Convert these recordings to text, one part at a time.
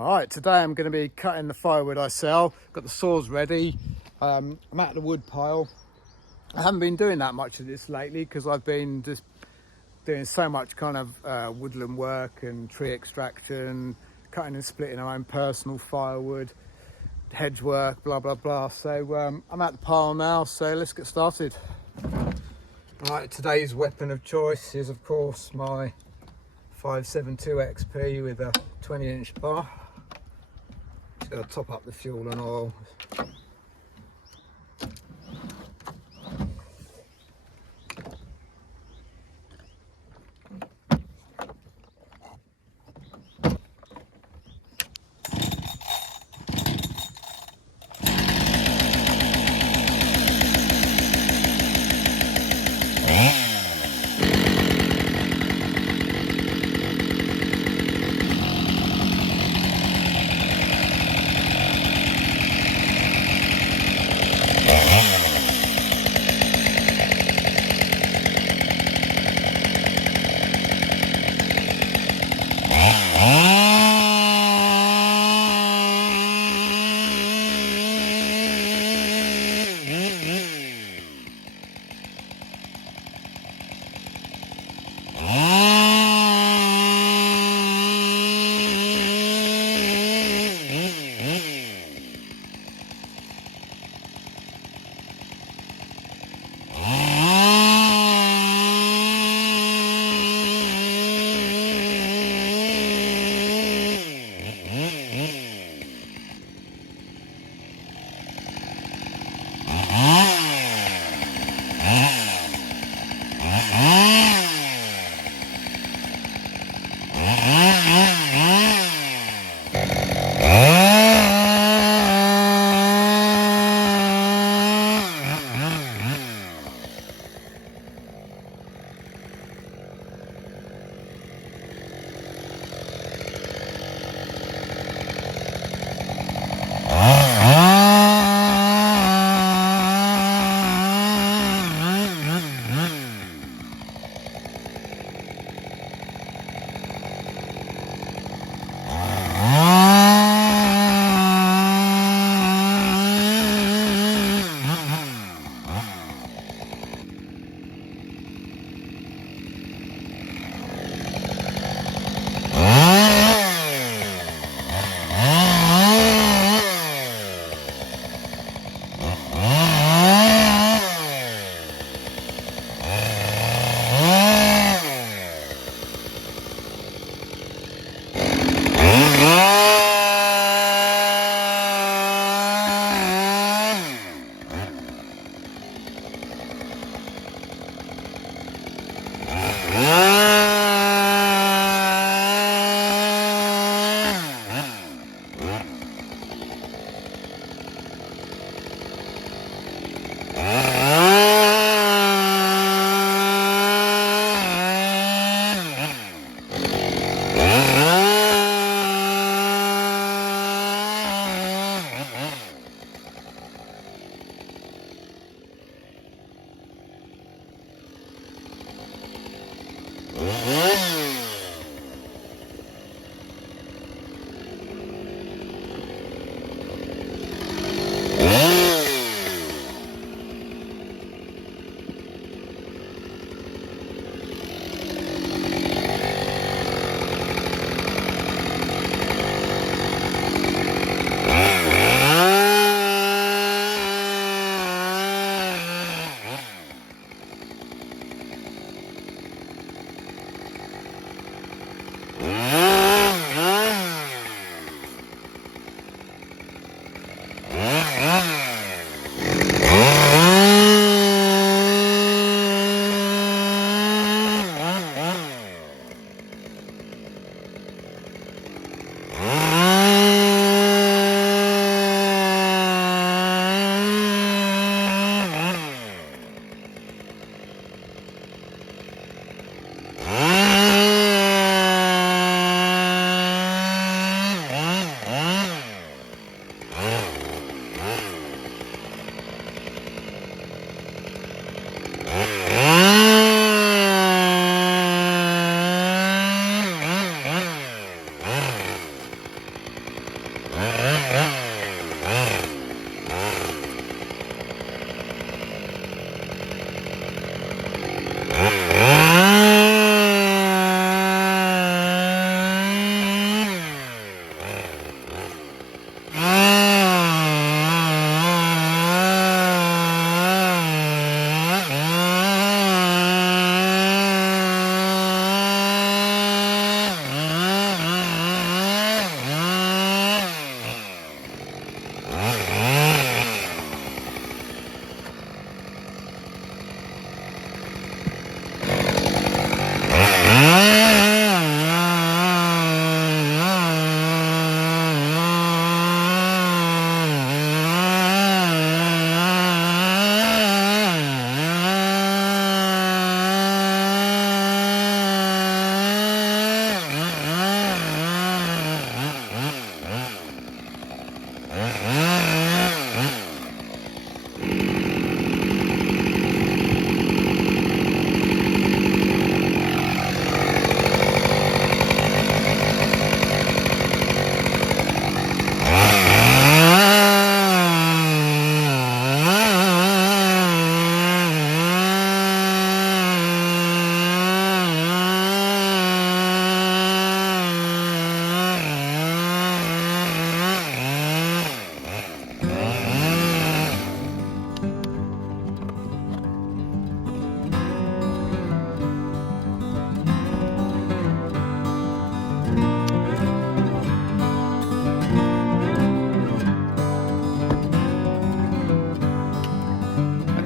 Alright, today I'm going to be cutting the firewood I sell. Got the saws ready. I'm at the wood pile. I haven't been doing that much of this lately because I've been just doing so much kind of woodland work and tree extraction, cutting and splitting our own personal firewood, hedge work, blah blah blah. So I'm at the pile now, so let's get started. Right, today's weapon of choice is of course my 572xp with a 20-inch bar. Just got to top up the fuel and oil.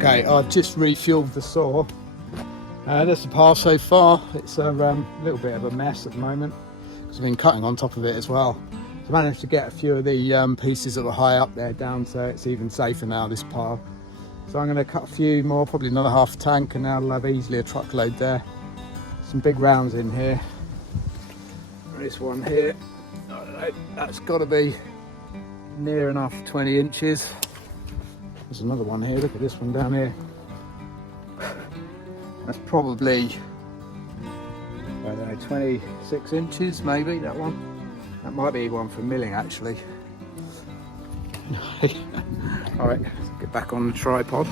Okay, I've just refueled the saw. That's the pile so far. It's a little bit of a mess at the moment because I've been cutting on top of it as well. So I managed to get a few of the pieces that were high up there down, so it's even safer now, this pile. So I'm going to cut a few more, probably another half tank, and now I'll have easily a truckload there. Some big rounds in here. This one here, I don't know, that's got to be near enough 20 inches. There's another one here, look at this one down here. That's probably, I don't know, 26 inches maybe, that one. That might be one for milling actually. All right, let's get back on the tripod.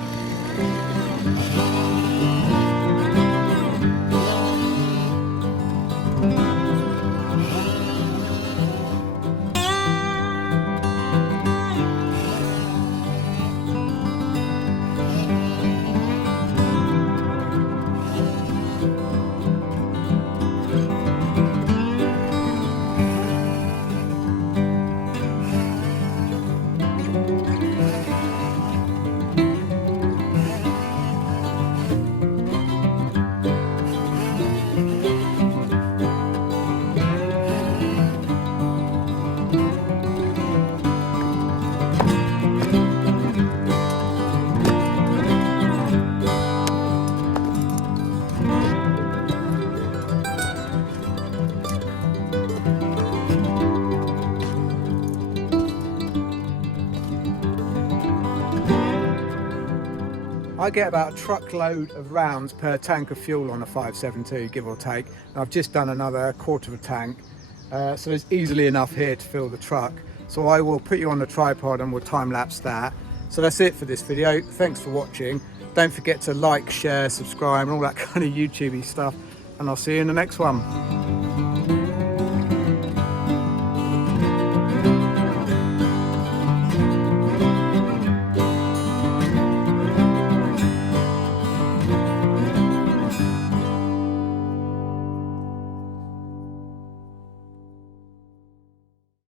I get about a truckload of rounds per tank of fuel on a 572, give or take. And I've just done another quarter of a tank, so there's easily enough here to fill the truck. So I will put you on the tripod and we'll time lapse that. So that's it for this video. Thanks for watching. Don't forget to like, share, subscribe and all that kind of YouTubey stuff. And I'll see you in the next one.